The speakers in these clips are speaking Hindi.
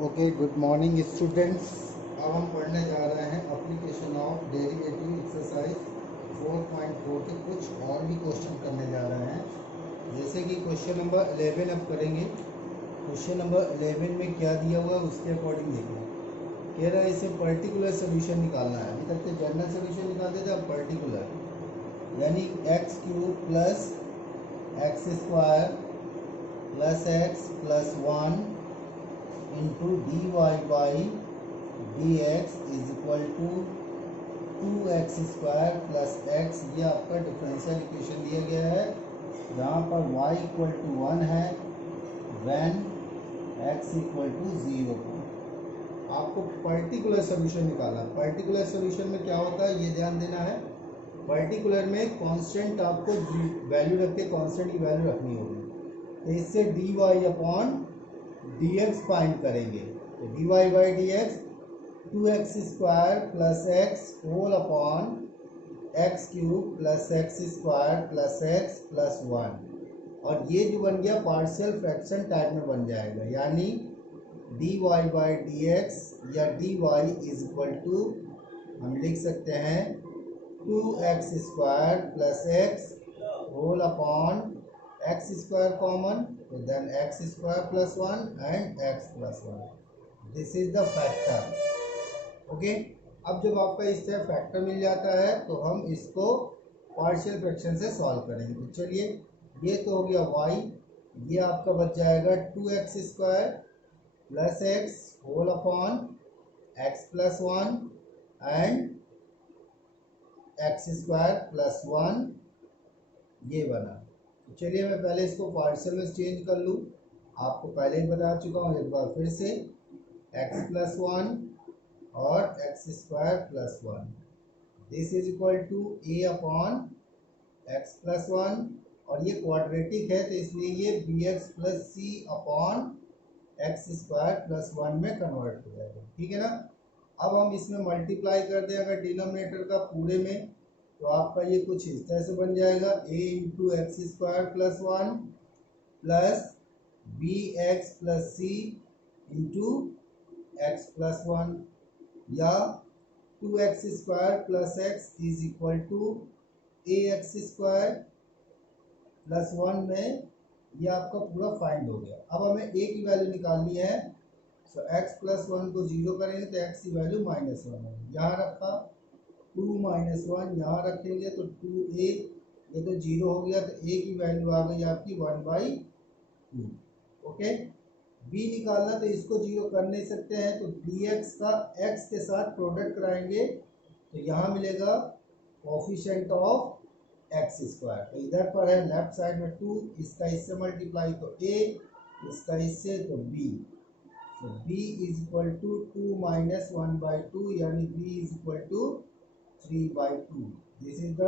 Okay, good morning students. अब हम पढ़ने जा रहे हैं एप्लीकेशन ऑफ डेरिवेटिव एक्सरसाइज 4.4 के कुछ और भी क्वेश्चन करने जा रहे हैं। जैसे कि क्वेश्चन नंबर 11 अब करेंगे। क्वेश्चन नंबर 11 में क्या दिया हुआ है उसके अकॉर्डिंग देखें। कह रहा है इसे पर्टिकुलर सोल्यूशन निकालना है। अभी तक तो जनरल सोल्यूशन निकालते थे, अब पर्टिकुलर यानी x cube plus x square plus x plus 1 into d Y by D x is equal to 2x square plus x. ये आपका डिफरेंशियल इक्वेशन दिया गया है जहाँ पर y इक्वल टू 1 है व्हेन x इक्वल टू 0 पर। आपको पर्टिकुलर सोल्यूशन निकालना। पर्टिकुलर सोल्यूशन में क्या होता है ये ध्यान देना है। पर्टिकुलर में कांस्टेंट आपको वैल्यू रख के कांस्टेंट की वैल्यू रखनी होगी। तो इससे d y upon d x find करेंगे। तो d Y by D x 2x square plus x whole upon x cube plus x square plus x plus 1। और ये जो बन गया पार्शियल फ्रैक्शन टाइप में बन जाएगा, यानी D Y by D X या D Y is equal to हम लिख सकते हैं 2x square plus x whole upon x square common, तो then X square plus 1 and X plus 1। This is the factor. Okay, अब जब आपका इस तरह फैक्टर मिल जाता है तो हम इसको पार्शियल फ्रैक्शन से सॉल्व करेंगे। तो चलिए, ये तो हो गया y, ये आपका बच जाएगा 2x square plus x whole upon x plus 1 and x square plus 1, ये बना। तो चलिए मैं पहले इसको पार्शियल में चेंज कर लूँ। आपको पहले ही बता चुका हूँ, एक बार फिर से x प्लस 1 और x square plus 1 this is equal to a upon x plus 1, और ये क्वाड्रेटिक है तो इसलिए ये b x plus c upon x square plus 1 में कन्वर्ट हो जाएगा। ठीक है ना। अब हम इसमें मल्टीप्लाई कर दें अगर डिनोमिनेटर का पूरे में, तो आपका ये कुछ इस तरह से बन जाएगा a into x square plus 1 plus b x plus c into x plus 1, या 2x square plus x is equal to a x square plus 1 में ये आपका पूरा फाइंड हो गया। अब हमें a की वैल्यू निकालनी है। तो x प्लस 1 को 0 करेंगे तो x की वैल्यू माइनस 1 है, यहाँ रखा 2 माइनस 1, यहाँ रखेंगे तो 2a, ये तो 0 हो गया तो a की वैल्यू आ गई आपकी 1/2। ओके, b निकालना तो इसको 0 कर नहीं सकते हैं, तो dx का x के साथ प्रोडक्ट कराएंगे तो यहाँ मिलेगा कोफिशिएंट ऑफ एक्स स्क्वायर। तो इधर पर है लेफ्ट साइड में 2, इसका इससे मल्टीप्लाई तो a, इसका इससे तो b। तो b is equal to 2 minus 1/2, यानी b is equal to 3/2। This is the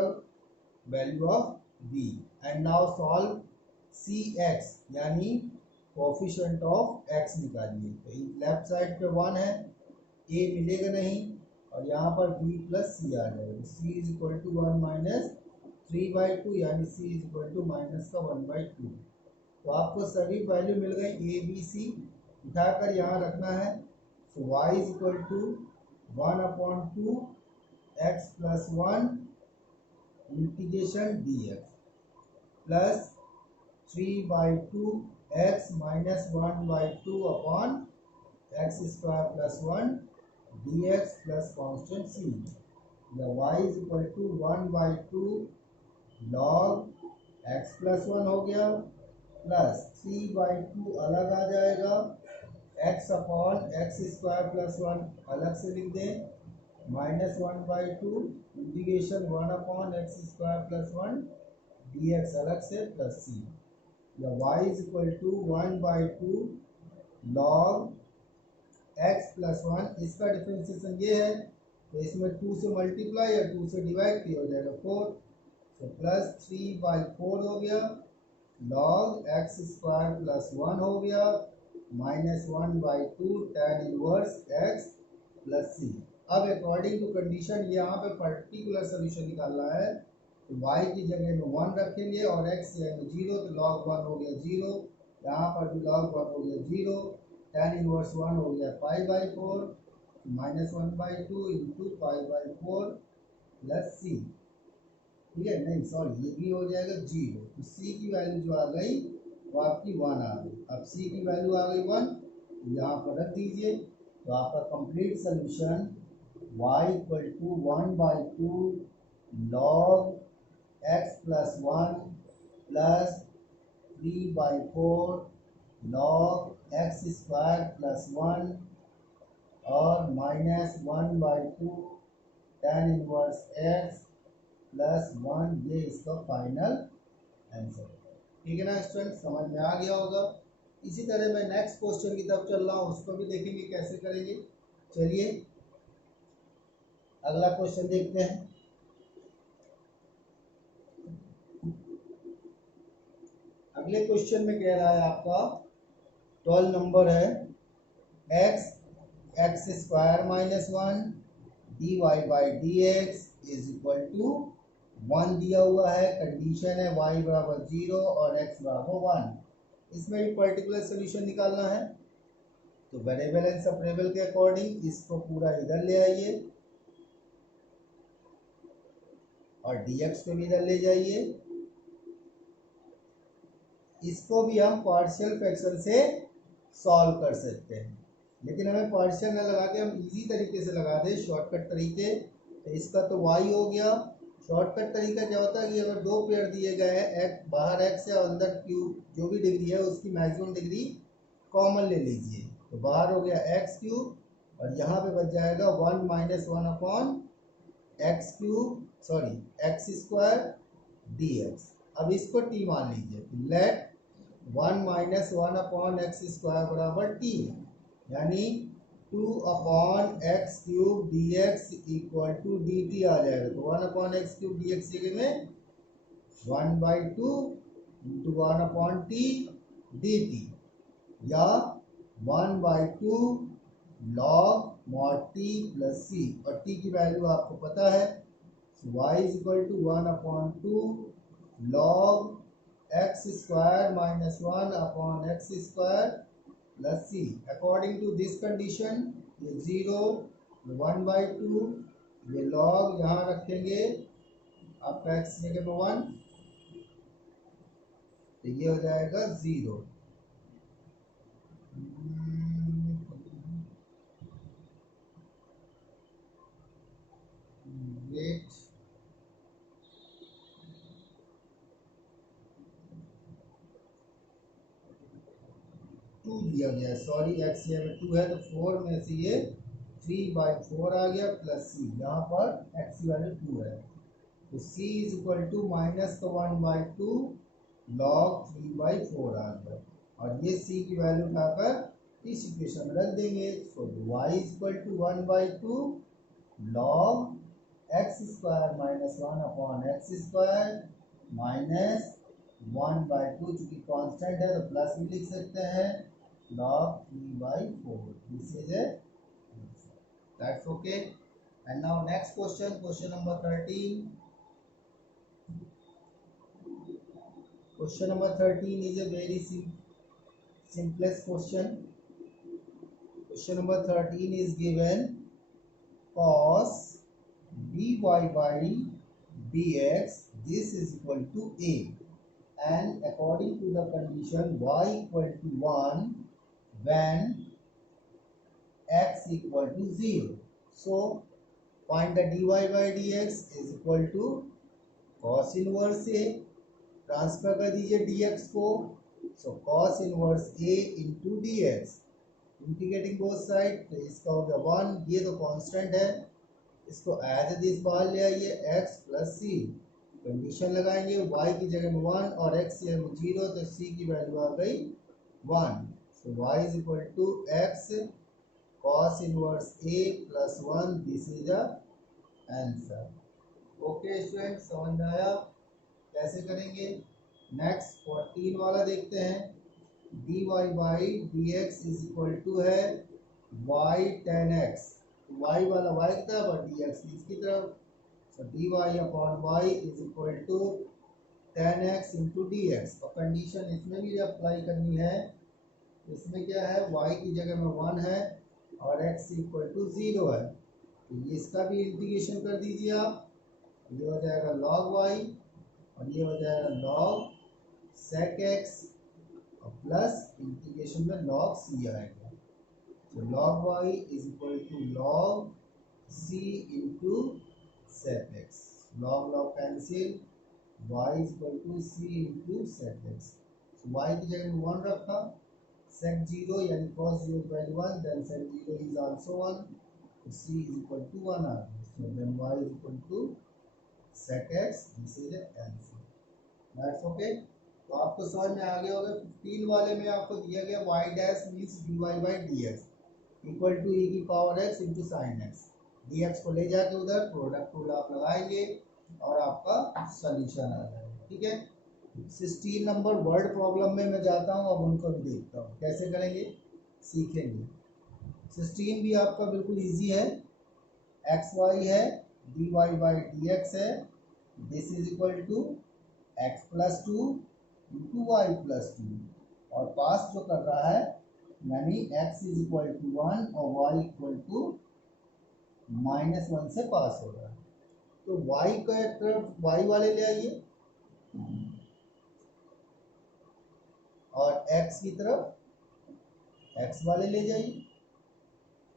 value of b। And now solve cx, यानी कोफिशिएंट ऑफ x निकालिए। तो लेफ्ट साइड पे 1 है, a मिलेगा नहीं, और यहाँ पर b प्लस सी आ जाएगा। c is equal to 1 minus 3/2, यानी c is equal to minus का 1/2। तो आपको सभी वैल्यू मिल गई a b c, उठाकर यहाँ रखना है। तो y is equal to 1/2 x plus 1 integration dx plus 3/2 x minus 1/2 upon x square plus 1 dx plus constant c। y is equal to 1/2 log x plus 1 हो गया, प्लस 3/2 अलग आ जाएगा, x upon x square plus 1 अलग से लिख दें, minus 1/2 integration 1 upon x square plus 1 dx अलग से प्लस c, या y is equal to 1/2 log x plus 1। इसका डिफरेंशिएशन ये है तो इसमें 2 से मल्टीप्लाई या 2 से डिवाइड किया हो जाएगा 4, तो प्लस 3/4 हो गया, लॉग एक्स स्क्वायर प्लस 1 हो गया, minus 1/2 tan inverse x plus c। अब अकॉर्डिंग टू कंडीशन यहाँ पे पर्टिकुलर सोल्यूशन निकालना है, तो y की जगह में 1 रखेंगे और x की जगह में 0, तो log 1 हो गया 0, यहाँ पर भी log 1 हो गया 0, tan इनवर्स 1 हो गया 5/4 -1/2 इंटू 5/4 प्लस सी। ठीक है, नहीं सॉरी ये भी हो जाएगा 0। तो सी की वैल्यू जो आ गई वो आपकी 1 आ गई। अब सी की वैल्यू आ गई 1, यहाँ पर रख दीजिए। तो आपका complete solution y equal to 1/2 log x plus 1 plus 3/4 log x square plus 1 और -1/2 tan इनवर्स x प्लस 1, ये इसका फाइनल आंसर है। ठीक है ना स्टूडेंट, समझ में आ गया होगा। इसी तरह मैं नेक्स्ट क्वेश्चन की तरफ चल रहा हूँ, उसको भी देखेंगे कैसे करेंगे। चलिए अगला क्वेश्चन देखते हैं। अगले क्वेश्चन में कह रहा है आपका 12 नंबर है x स्क्वायर minus 1 dy by D x is equal to 1 दिया हुआ है। कंडीशन है y बराबर 0 और x बराबर 1। इसमें भी पर्टिकुलर सोल्यूशन निकालना है। तो वेरिएबल एंड सेपरेबल के अकॉर्डिंग इसको पूरा इधर ले आइए और dx को भी इधर ले जाइए। इसको भी हम पार्शियल फ्रैक्शन से सॉल्व कर सकते हैं, लेकिन हमें पार्शियल न लगा के हम इजी तरीके से लगा दें, शॉर्टकट तरीके। तो इसका तो y हो गया। शॉर्टकट तरीका क्या होता है कि अगर दो पेयर दिए गए हैं, एक बाहर x है और अंदर क्यूब, जो भी डिग्री है उसकी मैक्सिमम डिग्री कॉमन ले लीजिए। तो बाहर हो गया एक्स क्यूब और यहाँ पे बच जाएगा 1 minus 1 upon x cube, sorry X square D X. अब इसको टी मान लीजिए। Let 1 minus 1 upon x square बराबर टी, यानी 2 upon x cube D X equal to D T आ जाएगा। तो 1 upon x cube D X जगह में 1/2 into 1 upon T D T, या 1/2 log mod t plus C. और t की वैल्यू आपको पता है, y is equal to 1/2 log x स्क्वायर minus 1 upon x square plus c. According to this condition ये 0, 1/2, ये log यहाँ रखेंगे आपका x जगह में 1, तो ये हो जाएगा 0। वेट, टू दिया गया, सॉरी एक्स यहाँ में 2 है तो 4 में से ये 3/4 आ गया प्लस सी। यहाँ पर एक्स की वैल्यू 2 है, तो सी इज इक्वल टू माइनस का 1/2 लॉग 3/4 आ गया। और ये सी की वैल्यू उठाकर इस इक्वेशन में रख देंगे। तो y is equal to 1/2 log x square minus 1 upon x square minus 1/2, चूंकि कांस्टेंट है तो प्लस भी लिख सकते हैं, log 3/4। This is a that's okay. And now next question, question number 13. Question number 13 is a very simplest question. Question number 13 is given cos dy by dx, this is equal to a, and according to the condition y equal to 1 when x equal to 0. So find the dy by dx is equal to cos inverse a, transfer कर दीजिए dx को। सो cos inverse a into d x, integrating both side, तो इसका हो गया 1। ये तो कांस्टेंट है, इसको एज दिस बाहर ले आइए, x प्लस सी। कंडीशन लगाएंगे, y की जगह में 1 और x की जगह में 0, तो c की वैल्यू आ गई 1। So y is equal to x cos inverse a plus 1, this is the answer. Okay student, समझ में आया कैसे करेंगे। नेक्स्ट 14 वाला देखते हैं। dy by D x is equal to है y tan x, y वाला y की तरफ और dx इसकी तरफ। So dy upon y is equal to tan x into d x. और कंडीशन इसमें भी अप्लाई करनी है, इसमें क्या है, y की जगह में 1 है और x इक्वल टू 0 है, तो इसका भी इंटीग्रेशन कर दीजिए आप। ये हो जाएगा log y और ये हो जाएगा log sec x और प्लस इंटीग्रेशन में log c आएगा। तो log y is equal to log c into sec x। log log cancel, y is equal to c into sec x। तो y की जगह में 1 रखा, sec 0 यानी cos 0 value 1, then sec 0 is also 1, तो c इज इक्वल टू 1 आ गया। So then y is equal to sec x, this is answer. That's okay. तो आपको समझ में आ गया होगा। 15 वाले में आपको दिया गया y dash means dy by dx equal to e की power x into sine x। dx को ले जाके उधर प्रोडक्ट रूल आप लगाएंगे और आपका सॉल्यूशन आ जाएगा। ठीक है। 16 नंबर वर्ड प्रॉब्लम में मैं जाता हूँ, अब उनको भी देखता हूँ कैसे करेंगे, सीखेंगे। 16 भी आपका बिल्कुल इजी है। एक्स वाई है, dy बाई dx है, this is equal to x plus 2 into y plus 2, और पास जो कर रहा है यानी x इज इक्वल टू 1 और y इक्वल टू -1 से पास हो रहा है। तो y का तरफ y वाले ले आइए और x की तरफ x वाले ले जाइए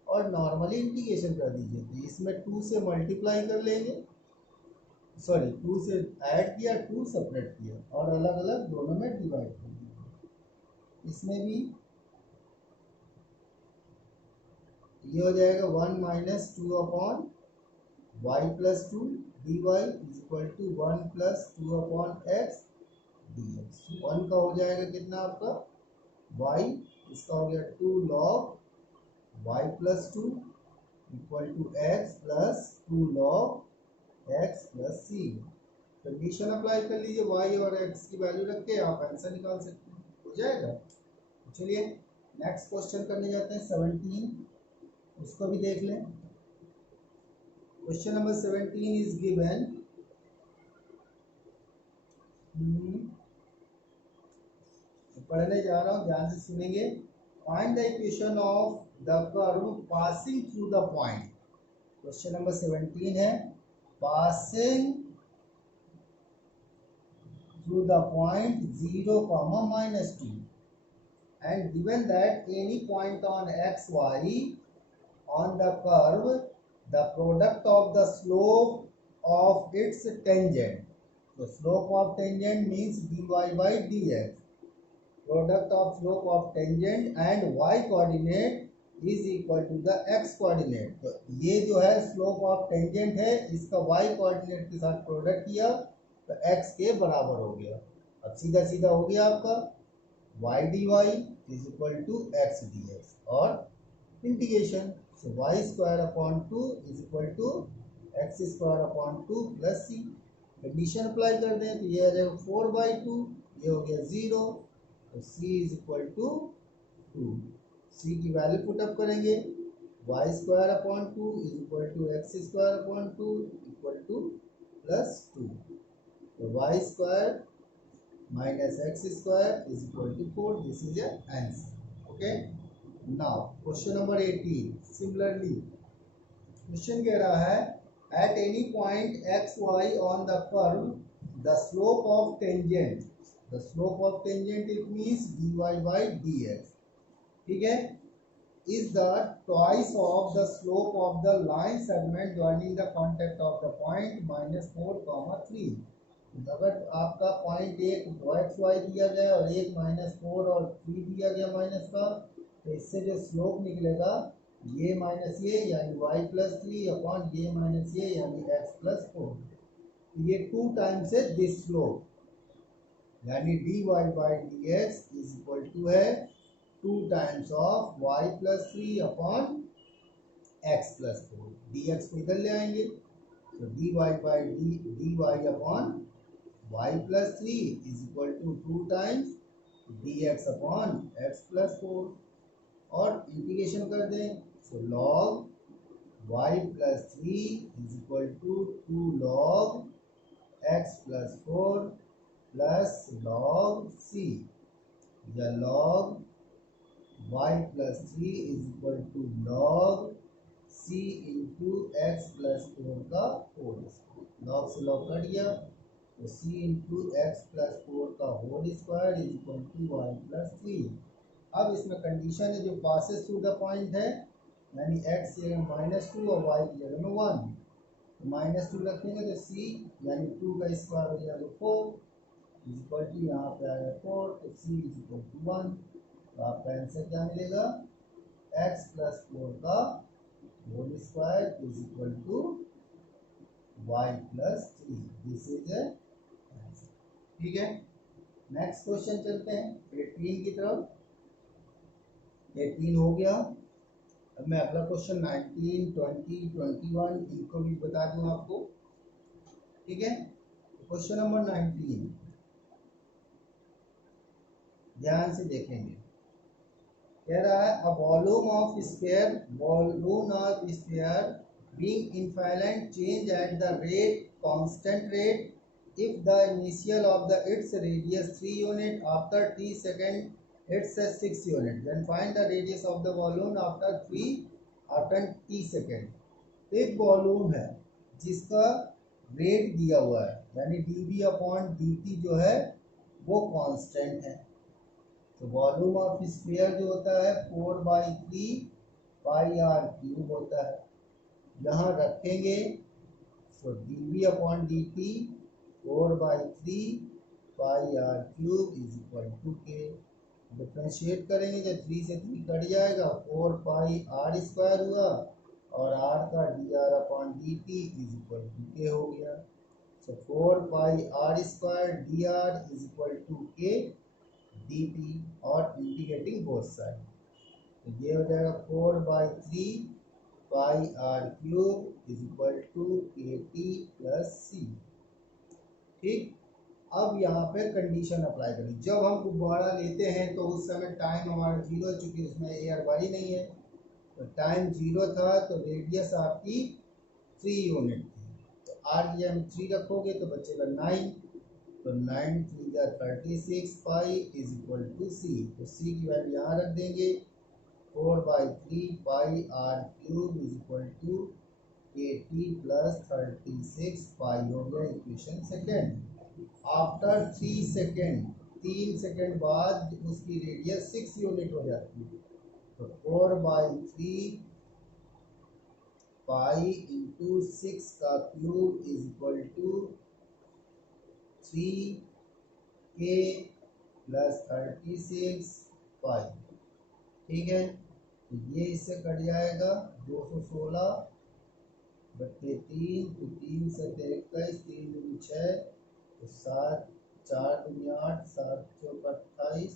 और नॉर्मली इंटीग्रेशन कर दीजिए। तो इसमें 2 से मल्टीप्लाई कर लेंगे, सॉरी 2 से ऐड किया, 2 सेपरेट किया और अलग अलग दोनों में डिवाइड कर दिया। इसमें भी ये हो जाएगा 1 minus 2 upon y plus 2 d Y is equal to 1 plus 2 upon x D x. 1 का हो जाएगा कितना आपका y, इसका हो गया 2 log y plus 2 equal to x plus 2 log x plus C. Condition apply कर लीजिए, y और x की वैल्यू रख के आप आंसर निकाल सकते हैं, हो जाएगा। चलिए नेक्स्ट क्वेश्चन करने जाते हैं 17, उसको भी देख लें। क्वेश्चन नंबर 17 इज गिवन, पढ़ने जा रहा हूँ, ध्यान से सुनेंगे। Find the equation of the curve passing through the point. Question number 17 है, passing through the point 0, -2 and given that any point on xy on the curve, the product of the slope of its tangent, the slope of tangent means dy by dx, product of slope of tangent and y coordinate is equal to the x coordinate। तो ये जो है स्लोप ऑफ टेंजेंट है, इसका y कोऑर्डिनेट के साथ प्रोडक्ट किया तो x के बराबर हो गया। अब सीधा सीधा हो गया आपका y dy is equal to X D x और integration, so Y square upon 2 is equal to X square upon 2 plus C. Condition apply कर दें तो ये आ जाएगा 4/2, ये हो गया 0, तो सी इज इक्वल टू 2। सी की वैल्यू पुट अप करेंगे, Y square upon 2 is equal to X square upon 2 equal two plus 2, तो Y square minus x square is equal to 4. This is your answer. Okay. Now question number 18. Similarly, question कह रहा है at any point x y on the curve, the slope of tangent, the slope of tangent it means dy by dx, ठीक है, is the twice of the slope of the line segment joining the contact of the point -4, 3। अगर आपका पॉइंट एक एक्स वाई दिया गया और एक -4 और 3 दिया गया माइनस का, तो इससे जो स्लोप निकलेगा ये माइनस ये यानी y प्लस 3 अपॉन ये माइनस ये यानी x प्लस 4। तो ये 2 टाइम्स है दिस स्लोप यानी dy by D x is equal to है 2 times of y plus 3 upon x plus 4। dx को इधर ले आएंगे तो dy by dy upon y plus 3 is equal to 2 times dx upon x plus 4 और इंटीग्रेशन कर दें, so log y plus 3 is equal to 2 log x plus 4 plus log c या log Y plus 3 is equal to log c into x plus 4 का होल स्क्वायर। लॉग से लॉग कट गया तो सी इंटू एक्स प्लस 4 का whole square is equal to y plus 3। अब इसमें कंडीशन है जो पासेस थ्रू द पॉइंट है, यानी एक्स की जगह -2 और वाई की जगह में 1, तो -2 रखेंगे तो सी यानी 2 का स्क्वायर हो जाएगा 4 इज इक्वल टू, यहाँ पे आएगा 4 तो सी इज इक्वल टू 1। तो आपका आंसर क्या मिलेगा, एक्स प्लस 4 का whole square is equal to y plus 3। This is a answer. ठीक है, नेक्स्ट क्वेश्चन चलते हैं 18 की तरफ। 18 हो गया। अब मैं अगला क्वेश्चन 19, 20, 21 इनको भी बता दूं आपको। ठीक है, क्वेश्चन नंबर 19 ध्यान से देखेंगे। कह रहा है a volume of sphere being infinite change at the rate constant rate if the initial of the its radius 3 unit after t second it says 6 unit, then find the radius of the balloon after t second। एक वॉल्यूम है जिसका रेट दिया हुआ है, यानी dv अपॉन dt जो है वो कांस्टेंट है। तो वॉल्यूम ऑफ स्फीयर जो होता है 4/3 पाई आर क्यूब होता है। यहाँ रखेंगे तो dv upon dt 4/3 pi are cube is equal to k. Differentiate करेंगे तो 3 से 3 कट जाएगा, 4 पाई आर स्क्वायर हुआ और आर का D R upon D T is equal to K हो गया। तो 4 pi R square D R is equal to K D T और इंटीग्रेटिंग बोथ साइड, तो ये हो जाएगा 4/3 pi are cube is equal to के टी प्लस सी। ठीक, अब यहाँ पे कंडीशन अप्लाई करें। जब हम गुब्बारा लेते हैं तो उस समय टाइम हमारा 0, चूंकि उसमें एयर भरी नहीं है तो टाइम 0 था, तो रेडियस आपकी 3 यूनिट थी। तो आर की जगह 3 रखोगे तो बचेगा 9, तो 9 3 जा 36 pi is equal to C. तो सी की वैल्यू यहाँ रख देंगे 4/3 pi are cube is equal to के टी प्लस 36 पाई हो गया equation second. After 3 second, 3 second बाद उसकी रेडियस 6 यूनिट हो जाती है, तो 4/3 पाई इंटू 6 का cube is equal to 3 plus 36 pi. ठीक है, तो ये इससे कट जाएगा 216 बट्टे 3, तो 3 से 21, 3 दूनी 6, तो 7 4 दूनी 8, 7 चौक 28,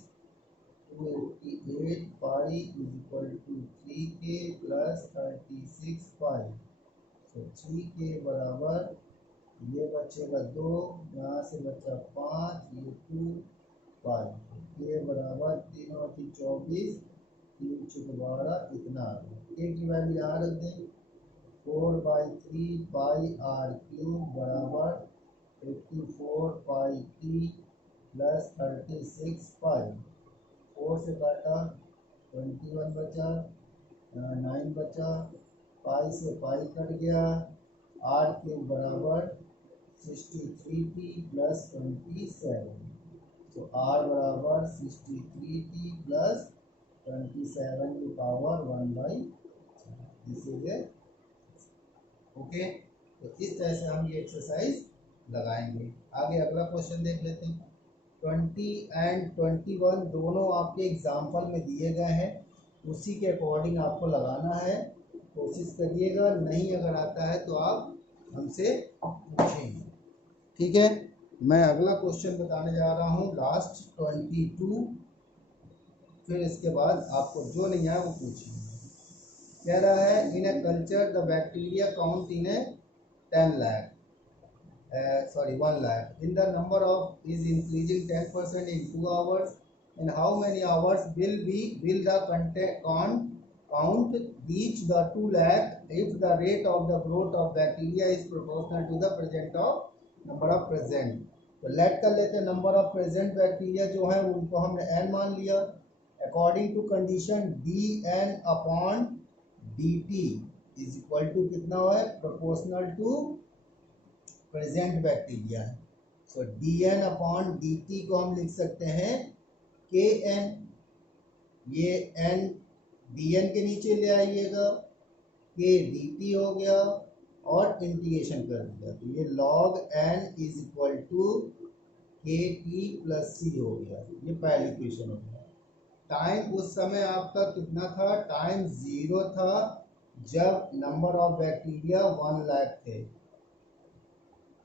288 pi is equal to 3k plus 36 pi. तो 3k बराबर ये बचेगा 2, यहाँ से बचा 5, ये 2 पाई, के बराबर 3 और 3 24, 3 चौक 12, इतना आ गया। के की वैल्यू यहाँ रख दें 4/3 पाई आर क्यूब बराबर 54 पाई टी प्लस 36 पाई। 4 से काटा 21 बचा, 9 बचा, पाई से पाई कट गया, आर क्यूब बराबर 63t प्लस 27। तो आर बराबर 63t प्लस 27 की power 1/, this is A okay. तो इस तरह से हम ये एक्सरसाइज लगाएंगे। आगे अगला क्वेश्चन देख लेते हैं। 20 एंड 21 दोनों आपके एग्जाम्पल में दिए गए हैं, उसी के अकॉर्डिंग आपको लगाना है। कोशिश करिएगा, नहीं अगर आता है तो आप हमसे पूछेंगे। ठीक है, मैं अगला क्वेश्चन बताने जा रहा हूँ लास्ट 22, फिर इसके बाद आपको जो नहीं आया वो पूछेंगे। कह रहा है in a culture the bacteria count in a 1 lakh in the number of is increasing 10% in 2 hours, and how many hours will the count reach the 2 lakh if the rate of the growth of bacteria is proportional to the present of number of present। तो लेट कर लेते हैं नंबर ऑफ प्रेजेंट बैक्टीरिया जो है उनको हमने n मान लिया, according to condition dn upon dt is equal to कितना है, प्रोपोर्शनल टू प्रेजेंट बैक्टीरिया है। सो dn अपॉन dt को हम लिख सकते हैं kn, ये n dn के नीचे ले आइएगा, k dt हो गया और इंटीग्रेशन कर दिया तो ये log n is equal to के टी प्लस सी हो गया। ये पहली इक्वेशन हो गया। टाइम उस समय आपका कितना था, टाइम 0 था जब नंबर ऑफ बैक्टीरिया 1 लाख थे।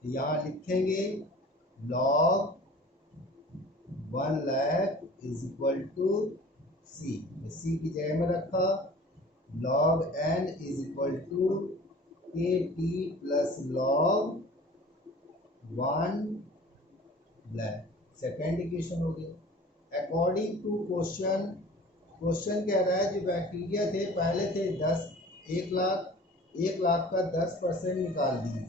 यहाँ लिखेंगे log 1 lakh is equal to C, C की जगह में रखा, log n is equal to के T plus log 1 lakh. Second equation हो गया। अकॉर्डिंग टू क्वेश्चन, क्वेश्चन कह रहा है जो बैक्टीरिया थे पहले थे 1 लाख, 1 लाख का 10% निकाल दीजिए,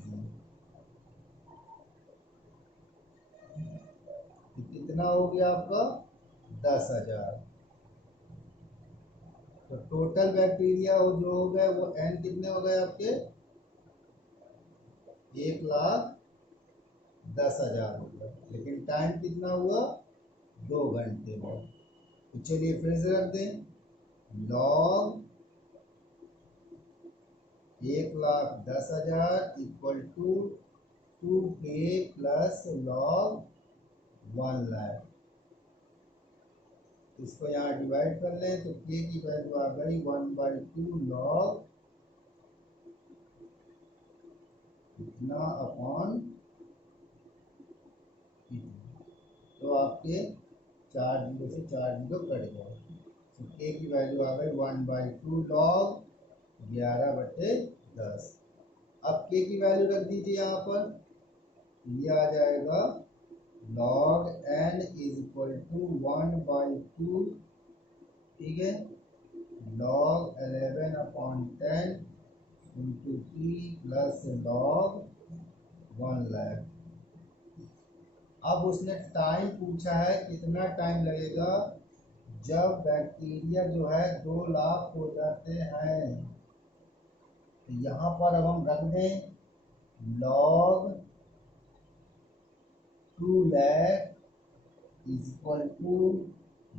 तो कितना हो गया आपका 10,000। तो टोटल बैक्टीरिया जो हो गए वो n कितने हो गए आपके 1,10,000 हो गया, लेकिन टाइम कितना हुआ 2 घंटे में। तो चलिए फिर से रख दें, log 1,10,000 equal to 2k plus log 1 lakh. इसको यहाँ डिवाइड कर लें तो k की वैल्यू आ गई 1/2 log इतना अपॉन, तो आपके 4 जीरो से 4 जीरो कट गए, तो k की वैल्यू आ गई 1/2 log 11/10। अब k की वैल्यू रख दीजिए यहाँ पर, ये आ जाएगा log n is equal to 1/2, ठीक है, log 11/10 into t plus log 1 lakh. अब उसने टाइम पूछा है कितना टाइम लगेगा जब बैक्टीरिया जो है 2 लाख हो जाते हैं। तो यहाँ पर अब हम रख दें log 2 lakh is equal to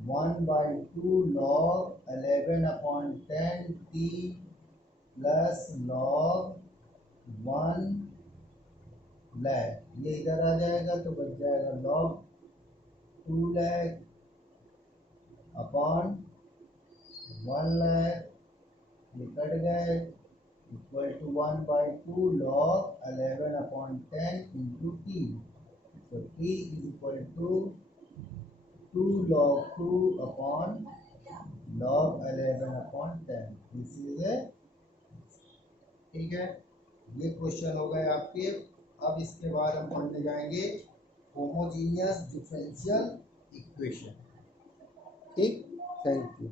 1/2 log 11/10 t plus log 1 lakh. ये इधर आ जाएगा तो बच जाएगा log 2 लाख अपॉन 1 लाख, ये कट गए, equal to 1/2 log 11/10 into t. तो t is equal to 2 log 2 upon log 11/10। This is a, ठीक है, ये क्वेश्चन हो गए आपके। अब इसके बाद हम पढ़ने जाएंगे होमोजीनियस डिफरेंशियल इक्वेशन। ठीक, थैंक यू।